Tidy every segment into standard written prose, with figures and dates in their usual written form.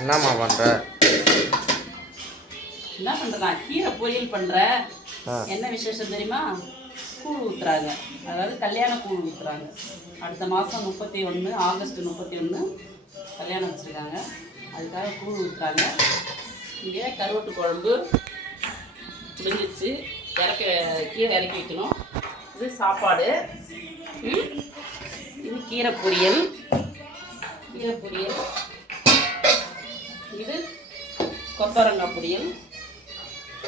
என்னம்மா பண்ணுற? என்ன பண்ணுறேன்? கீரை பொரியல் பண்ணுற. என்ன விசேஷம் தெரியுமா? கூழ் ஊற்றுறாங்க. அதாவது கல்யாண கூழ் ஊற்றுறாங்க. அடுத்த மாதம் 31 ஆகஸ்ட் 31 கல்யாணம் வச்சுருக்காங்க. அதுக்காக கூழ் ஊற்றுறாங்க. இங்கே கருவாட்டு குழம்பு முடிஞ்சிச்சு. கீரை இறக்கி வைக்கணும். இது சாப்பாடு. இது கீரை பொரியல். இது கொத்தவரங்காய் பொரியல்.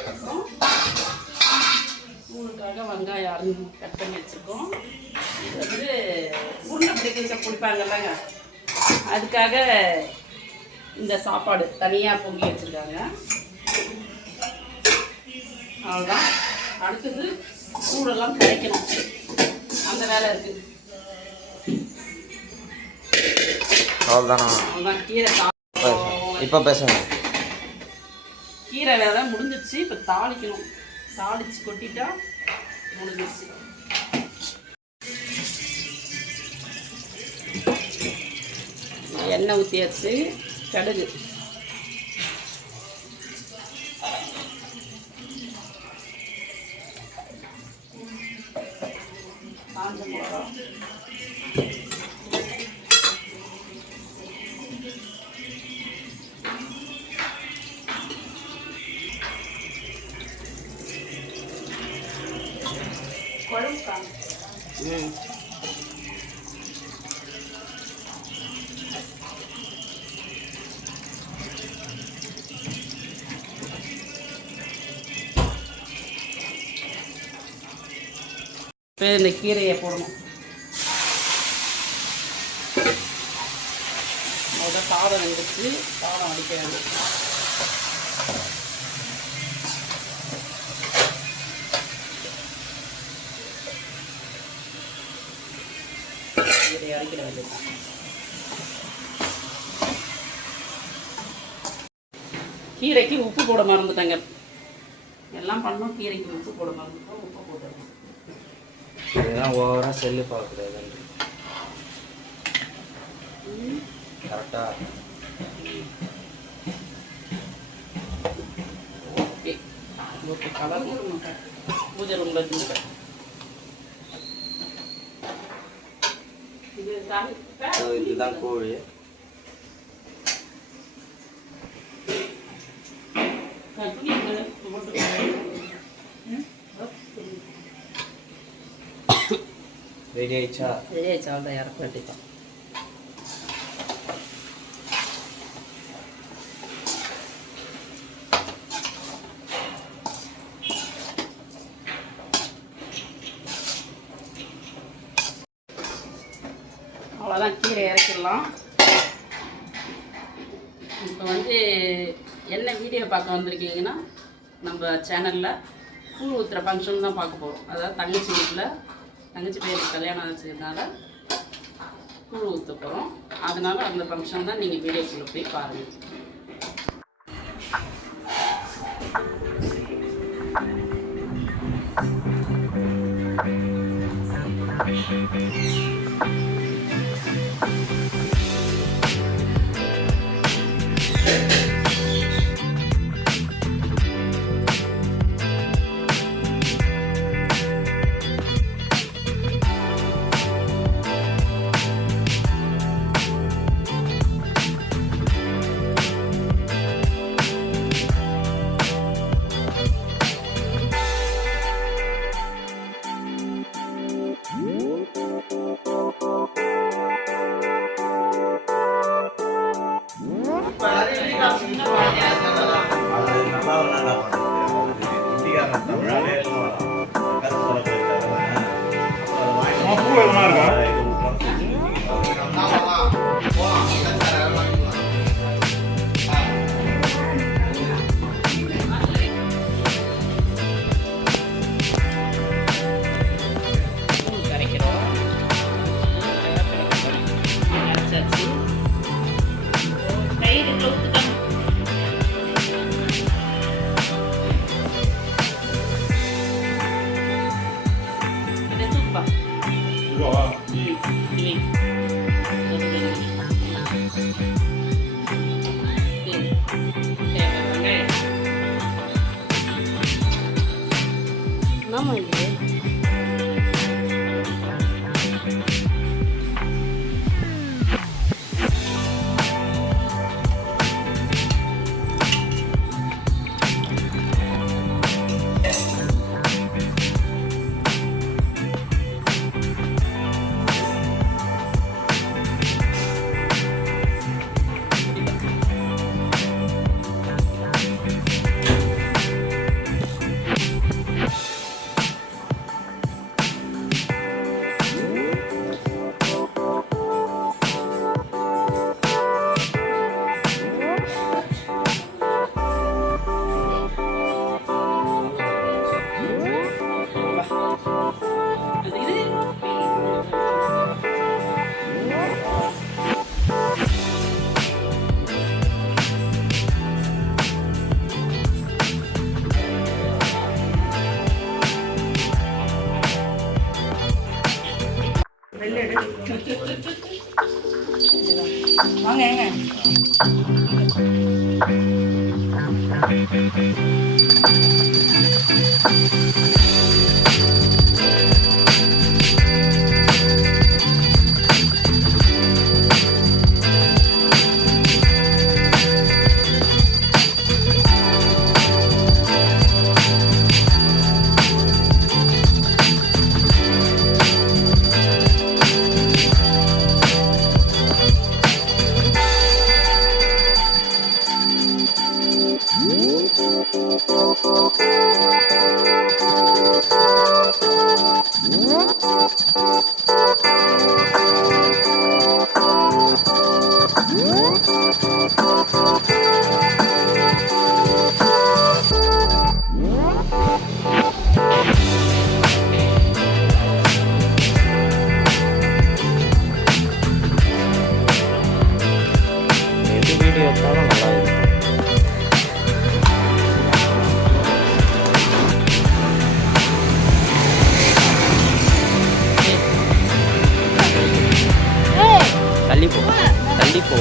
அப்புறம் உங்களுக்காக வெங்காயம் கட் பண்ணி வச்சுருக்கோம். இது வந்து உருண்டை பிடிக்க பிடிப்பாங்கல்லங்க, அதுக்காக இந்த சாப்பாடு தனியாக பொங்கி வச்சுருக்காங்க. அவ்வளோதான். அடுத்தது கூடெல்லாம் கரைக்கணும். அந்த வேலை இருக்குது. அவ்வளோதானா? அவ்வளோதான். கீரை இப்போ பேசுங்க. கீரை வேலை முடிஞ்சிச்சு. இப்போ தாளிக்கணும். தாளித்து கொட்டிட்டா முடிஞ்சிச்சு. எண்ணெய் ஊற்றியாச்சு. கடுகு, காஞ்ச மிளகா, குழம்பு இப்போ இந்த கீரையை போடணும். முதல்ல சாதம் வெந்துச்சு. சாதம் அடிக்க வேண்டும். கீரையை அடிக்கிற வேண்டியது. கீரைக்கு உப்பு போட மறந்துட்டாங்க. எல்லாம் பண்ணோம். கீரைக்கு உப்பு போட மறந்துட்டோம். உப்பு போட்டுருவோம். இதெல்லாம் ஓவராக செல்லு பார்க்கக்கூடாது. கரெக்டாக ஓகே. ஓகே. கலர் பூஜை ரூமில் வச்சுருக்கேன். இதுதான் கோழி. ரெடி ஆயிடுச்சா? ரெடி ஆயிடுச்சா? அவ்வளோதான். இறக்க வேண்டியதான். அவ்வளோதான். கீரை இறக்கிடலாம். இப்போ வந்து என்ன வீடியோ பார்க்க வந்திருக்கீங்கன்னா, நம்ம சேனலில் கூழ் ஊற்றுற ஃபங்க்ஷன் தான் பார்க்க போகிறோம். அதாவது தங்கச்சி வீட்டில் தங்கச்சி பையனுக்கு கல்யாணம் வச்சதுனால கூழ் ஊற்ற போகிறோம். அதனால் அந்த ஃபங்க்ஷன் தான் நீங்கள் வீடியோக்குள்ளே போய் பாருங்கள். 이거 ஆமாம் இது வாங்க ஏங்க எது வீடியோ எடுத்தாலும் நல்லா இருக்கும். தள்ளி போ தள்ளி போ.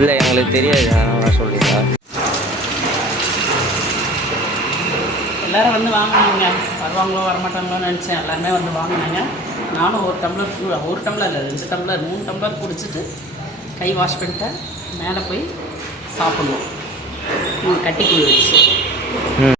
இல்லை எங்களுக்கு தெரியாது, அதனால சொல்லியா. எல்லோரும் வந்து வாங்கினாங்க, வருவாங்களோ வரமாட்டாங்களோன்னு நினச்சேன். எல்லாருமே வந்து வாங்கினாங்க. நானும் ஒரு டம்ளர் இல்லை 2 டம்ளர் 3 டம்ளர் குடிச்சிட்டு கை வாஷ் பண்ணிட்டேன். மேலே போய் சாப்பிடுவோம் கட்டி கூழ் வச்சு.